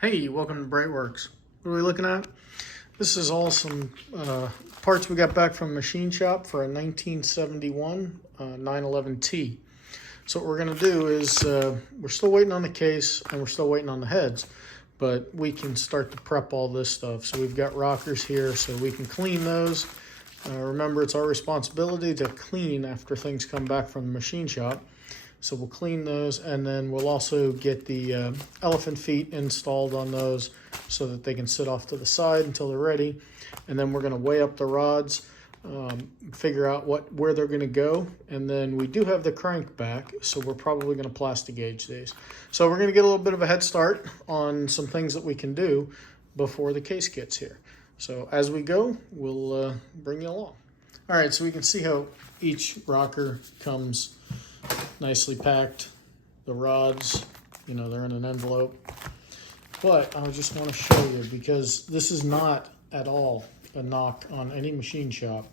Hey, welcome to BreitWerks. What are we looking at? This is all some parts we got back from the machine shop for a 1971 911T. So what we're going to do is we're still waiting on the case and we're still waiting on the heads, but we can start to prep all this stuff. So we've got rockers here so we can clean those. Remember, it's our responsibility to clean after things come back from the machine shop. So we'll clean those, and then we'll also get the elephant feet installed on those so that they can sit off to the side until they're ready. And then we're going to weigh up the rods, figure out where they're going to go. And then we do have the crank back, so we're probably going to plastic gauge these. So we're going to get a little bit of a head start on some things that we can do before the case gets here. So as we go, we'll bring you along. All right, so we can see how each rocker comes nicely packed. The rods, they're in an envelope. But I just want to show you, because this is not at all a knock on any machine shop.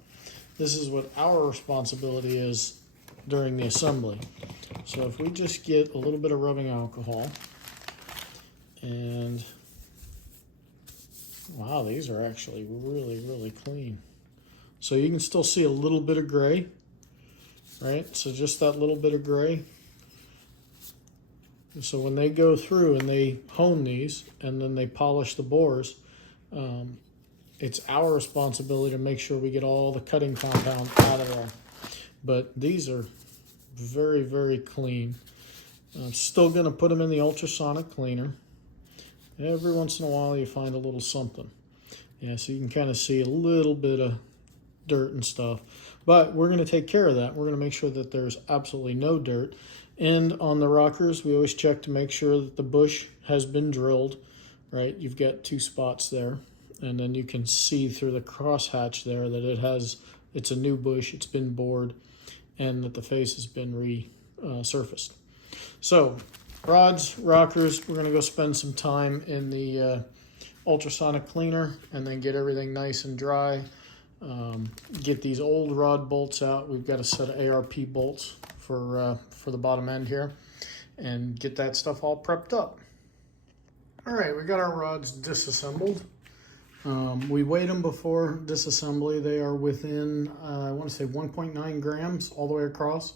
This is what our responsibility is during the assembly. So if we just get a little bit of rubbing alcohol, and wow, these are actually really, really clean. So you can still see a little bit of gray. Right, so just that little bit of gray. So when they go through and they hone these and then they polish the bores, it's our responsibility to make sure we get all the cutting compound out of there. But these are very, very clean. I'm still going to put them in the ultrasonic cleaner. Every once in a while you find a little something. Yeah, so you can kind of see a little bit of dirt and stuff. But we're going to take care of that. We're going to make sure that there's absolutely no dirt. And on the rockers, we always check to make sure that the bush has been drilled, right? You've got two spots there. And then you can see through the crosshatch there that it's a new bush, it's been bored, and that the face has been resurfaced. So rods, rockers, we're going to go spend some time in the ultrasonic cleaner and then get everything nice and dry. Get these old rod bolts out. We've got a set of ARP bolts for the bottom end here, and get that stuff all prepped up. All right, we got our rods disassembled. We weighed them before disassembly. They are within, I want to say 1.9 grams all the way across.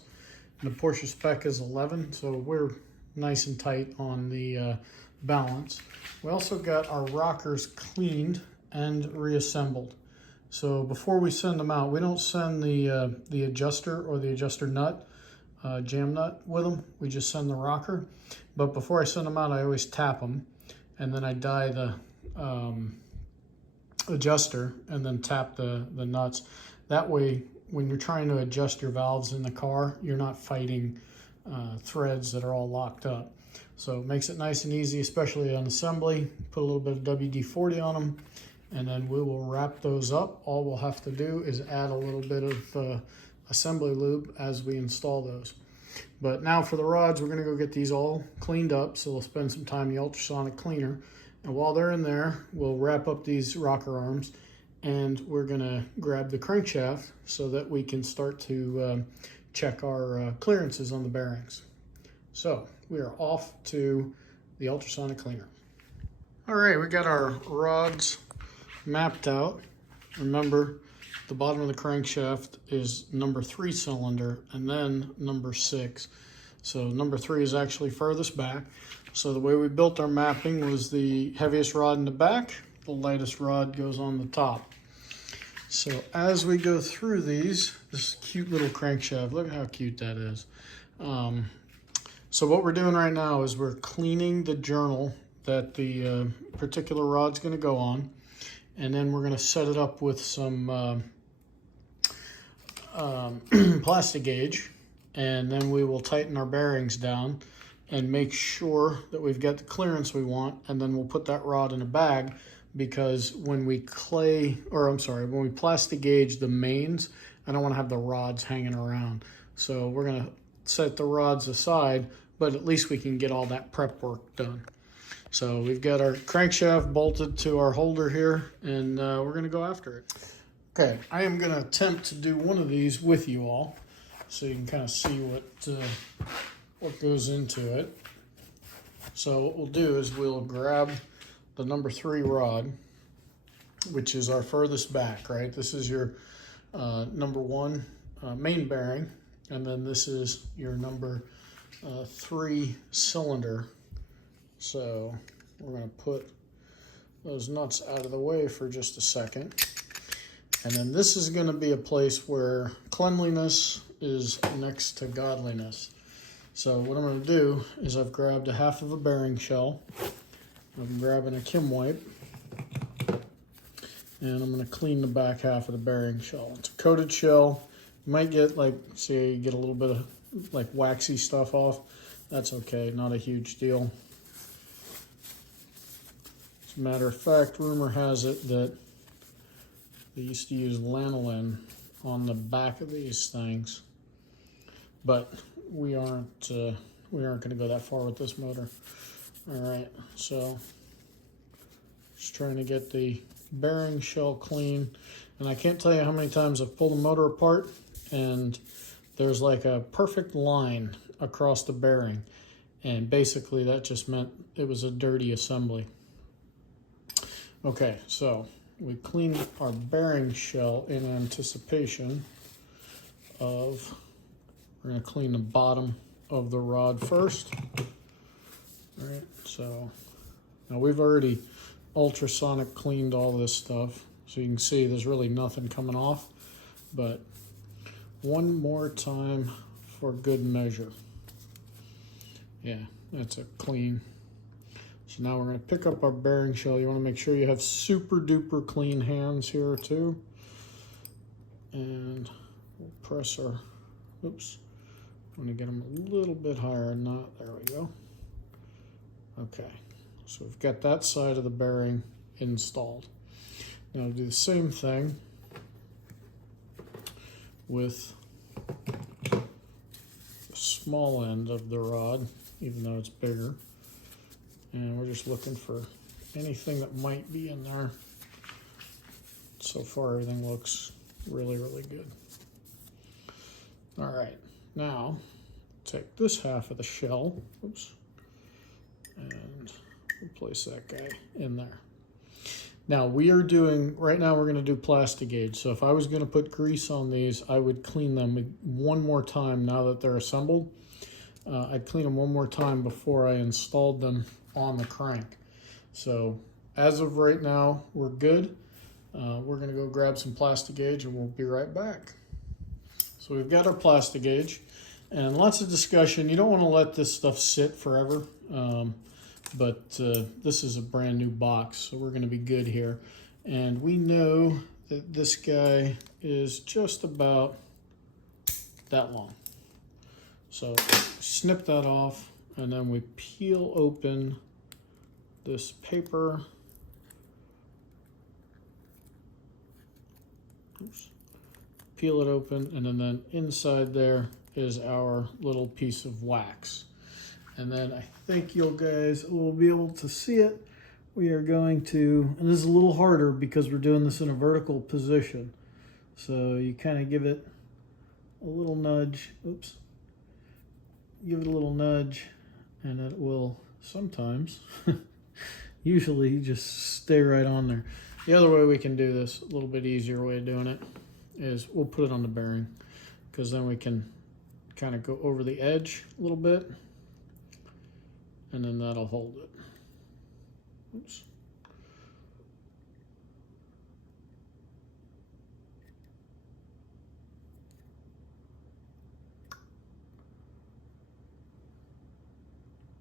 And the Porsche spec is 11, so we're nice and tight on the balance. We also got our rockers cleaned and reassembled. So before we send them out, we don't send the adjuster or the adjuster nut, jam nut with them. We just send the rocker. But before I send them out, I always tap them, and then I die the adjuster and then tap the nuts. That way, when you're trying to adjust your valves in the car, you're not fighting threads that are all locked up. So it makes it nice and easy, especially on assembly. Put a little bit of WD-40 on them, and then we will wrap those up. All we'll have to do is add a little bit of assembly lube as we install those. But now for the rods, we're gonna go get these all cleaned up, so we'll spend some time in the ultrasonic cleaner. And while they're in there, we'll wrap up these rocker arms, and we're gonna grab the crankshaft so that we can start to check our clearances on the bearings. So we are off to the ultrasonic cleaner. All right, we got our rods mapped out. Remember, the bottom of the crankshaft is number 3 cylinder and then number 6. So number 3 is actually furthest back. So the way we built our mapping was the heaviest rod in the back, the lightest rod goes on the top. So as we go through these, this cute little crankshaft, look at how cute that is. So what we're doing right now is we're cleaning the journal that the particular rod's going to go on. And then we're going to set it up with some plastic gauge, and then we will tighten our bearings down and make sure that we've got the clearance we want, and then we'll put that rod in a bag, because when we when we plastic gauge the mains, I don't want to have the rods hanging around. So we're going to set the rods aside, but at least we can get all that prep work done. So we've got our crankshaft bolted to our holder here, and we're going to go after it. Okay, I am going to attempt to do one of these with you all, so you can kind of see what goes into it. So what we'll do is we'll grab the number 3 rod, which is our furthest back, right? This is your number 1 main bearing, and then this is your number 3 cylinder. So we're going to put those nuts out of the way for just a second. And then this is going to be a place where cleanliness is next to godliness. So what I'm going to do is I've grabbed a half of a bearing shell. I'm grabbing a Kim wipe. And I'm going to clean the back half of the bearing shell. It's a coated shell. You might get, like, say you get a little bit of like waxy stuff off. That's okay, not a huge deal. As a matter of fact, rumor has it that they used to use lanolin on the back of these things, but we aren't going to go that far with this motor. All right, so just trying to get the bearing shell clean, and I can't tell you how many times I've pulled the motor apart and there's like a perfect line across the bearing, and basically that just meant it was a dirty assembly. Okay, so we cleaned our bearing shell in anticipation of, we're going to clean the bottom of the rod first. All right, so now we've already ultrasonic cleaned all this stuff, so you can see there's really nothing coming off, but one more time for good measure. Yeah, that's a clean. So now we're going to pick up our bearing shell. You want to make sure you have super duper clean hands here too. And we'll press our, oops, I'm going to get them a little bit higher than that. There we go. Okay, so we've got that side of the bearing installed. Now do the same thing with the small end of the rod, even though it's bigger. And we're just looking for anything that might be in there. So far, everything looks really, really good. All right, now take this half of the shell, oops, and we'll place that guy in there. Now we are doing, right now we're gonna do Plastigage. So if I was gonna put grease on these, I would clean them one more time now that they're assembled. I'd clean them one more time before I installed them on the crank. So as of right now, we're good. We're gonna go grab some Plastigage and we'll be right back. So we've got our Plastigage and lots of discussion. You don't wanna let this stuff sit forever, but this is a brand new box, so we're gonna be good here. And we know that this guy is just about that long. So snip that off, and then we peel open this paper. Oops. Peel it open, and then inside there is our little piece of wax. And then I think you guys will be able to see it. We are going to, and this is a little harder because we're doing this in a vertical position. So you kind of give it a little nudge. Oops. Give it a little nudge, and it will sometimes, usually just stay right on there. The other way we can do this, a little bit easier way of doing it, is we'll put it on the bearing, because then we can kind of go over the edge a little bit, and then that'll hold it. Oops.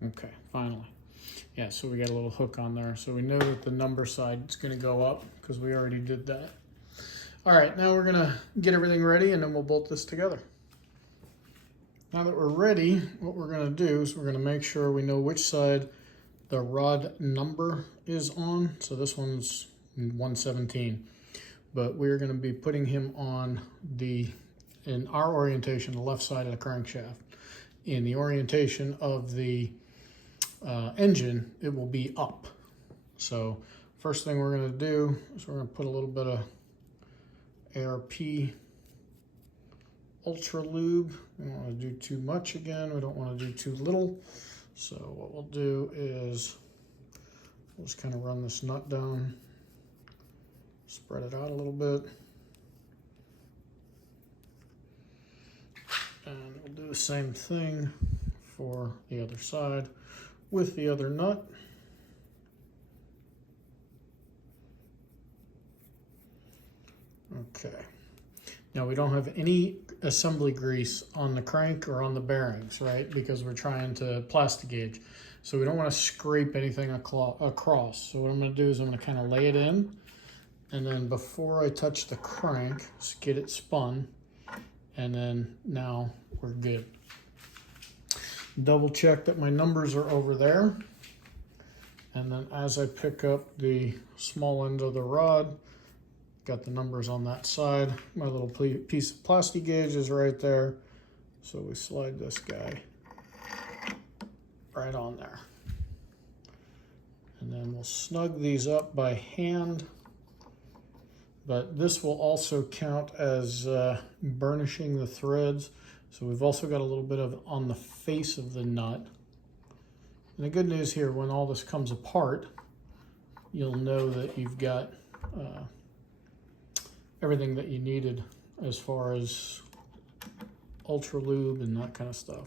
Okay, finally. Yeah, so we got a little hook on there. So we know that the number side is going to go up because we already did that. All right, now we're going to get everything ready and then we'll bolt this together. Now that we're ready, what we're going to do is we're going to make sure we know which side the rod number is on. So this one's 117, but we're going to be putting him on in our orientation, the left side of the crankshaft. In the orientation of the engine, it will be up. So first thing we're going to do is we're going to put a little bit of ARP Ultra Lube. We don't want to do too much again. We don't want to do too little. So what we'll do is we'll just kind of run this nut down, spread it out a little bit. And we'll do the same thing for the other side with the other nut. Okay. Now we don't have any assembly grease on the crank or on the bearings, right? Because we're trying to plastic gauge. So we don't want to scrape anything across. So what I'm going to do is I'm going to kind of lay it in. And then before I touch the crank, just get it spun. And then now we're good. Double check that my numbers are over there. And then as I pick up the small end of the rod, got the numbers on that side. My little piece of plastic gauge is right there. So we slide this guy right on there. And then we'll snug these up by hand. But this will also count as burnishing the threads. So we've also got a little bit of on the face of the nut. And the good news here, when all this comes apart, you'll know that you've got everything that you needed as far as ultra lube and that kind of stuff.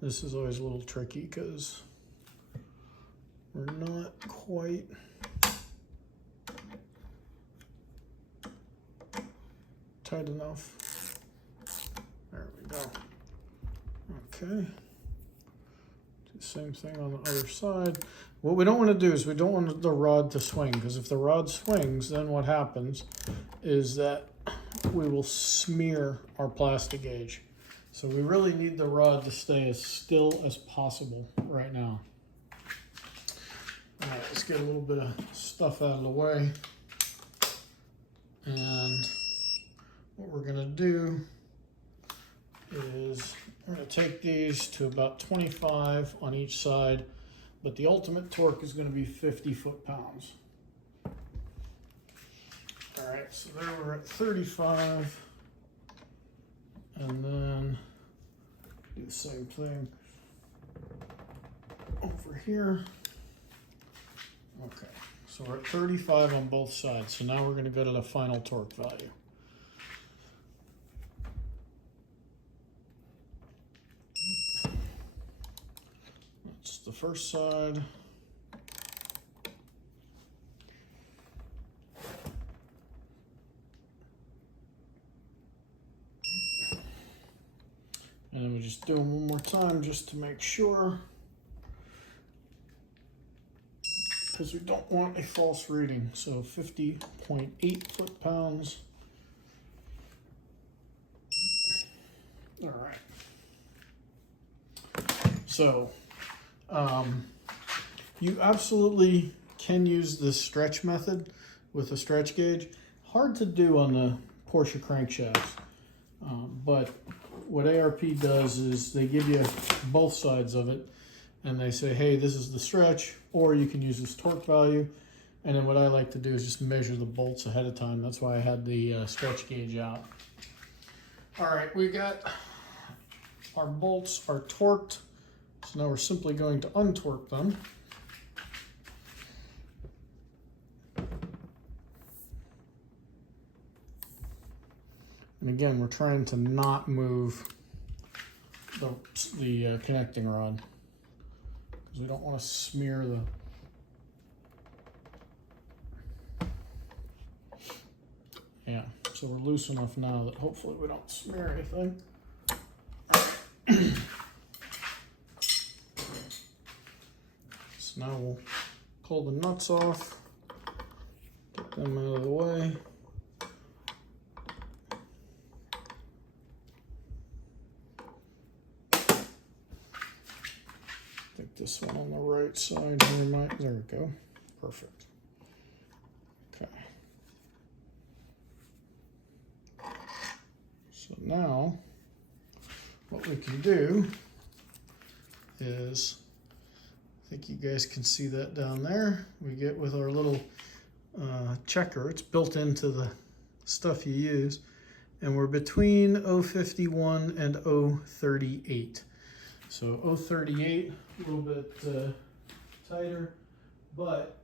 This is always a little tricky because we're not quite tight enough. There we go. Okay. Do the same thing on the other side. What we don't want to do is we don't want the rod to swing, because if the rod swings, then what happens is that we will smear our plastic gauge. So we really need the rod to stay as still as possible right now. All right, let's get a little bit of stuff out of the way. And what we're gonna do is we're gonna take these to about 25 on each side, but the ultimate torque is gonna be 50 foot-pounds. All right, so there we're at 35. And then do the same thing over here. Okay, so we're at 35 on both sides. So now we're gonna go to the final torque value. That's the first side. And then we just do them one more time just to make sure, because we don't want a false reading. So 50.8 foot-pounds. All right. So you absolutely can use this stretch method with a stretch gauge. Hard to do on the Porsche crankshafts, but what ARP does is they give you both sides of it, and they say, hey, this is the stretch, or you can use this torque value. And then what I like to do is just measure the bolts ahead of time. That's why I had the stretch gauge out. All right, we got our bolts are torqued. So now we're simply going to untorque them. And again, we're trying to not move the connecting rod, because we don't want to smear the so we're loose enough now that hopefully we don't smear anything. So now we'll pull the nuts off, get them out of the way. This one on the right side here, there we go. Perfect. Okay. So now what we can do is, I think you guys can see that down there. We get with our little checker. It's built into the stuff you use. And we're between 051 and 038. So 038, a little bit tighter, but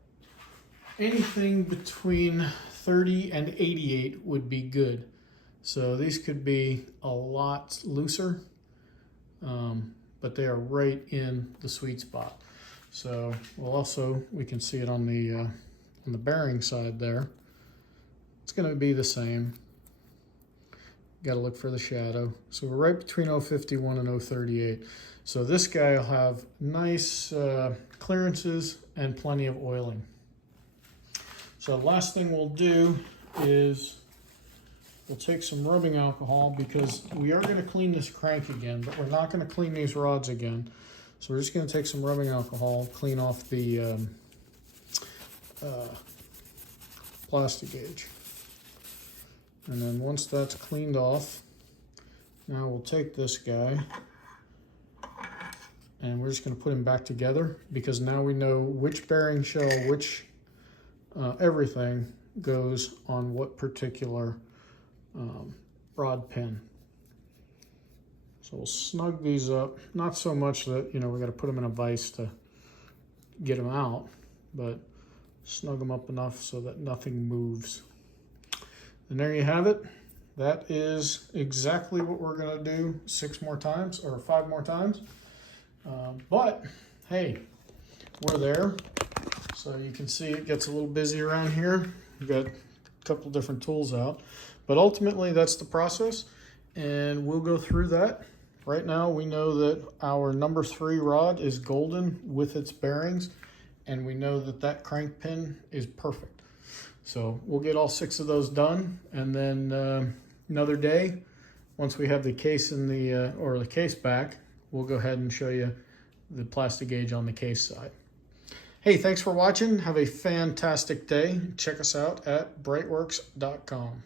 anything between 30 and 88 would be good. So these could be a lot looser, but they are right in the sweet spot. So we can see it on the bearing side there. It's going to be the same. Got to look for the shadow. So we're right between 051 and 038. So this guy will have nice clearances and plenty of oiling. So the last thing we'll do is we'll take some rubbing alcohol, because we are going to clean this crank again, but we're not going to clean these rods again. So we're just going to take some rubbing alcohol, clean off the plastic gauge. And then once that's cleaned off, now we'll take this guy and we're just going to put him back together, because now we know which bearing shell, which everything goes on what particular rod pin. So we'll snug these up, not so much that, we got to put them in a vise to get them out, but snug them up enough so that nothing moves. And there you have it. That is exactly what we're going to do 6 more times or 5 more times. But hey, we're there. So you can see it gets a little busy around here. We've got a couple different tools out, but ultimately that's the process, and we'll go through that. Right now we know that our number 3 rod is golden with its bearings, and we know that that crank pin is perfect. So we'll get all 6 of those done, and then another day, once we have the case in the case back, we'll go ahead and show you the plastic gauge on the case side. Hey, thanks for watching. Have a fantastic day. Check us out at BreitWerks.com.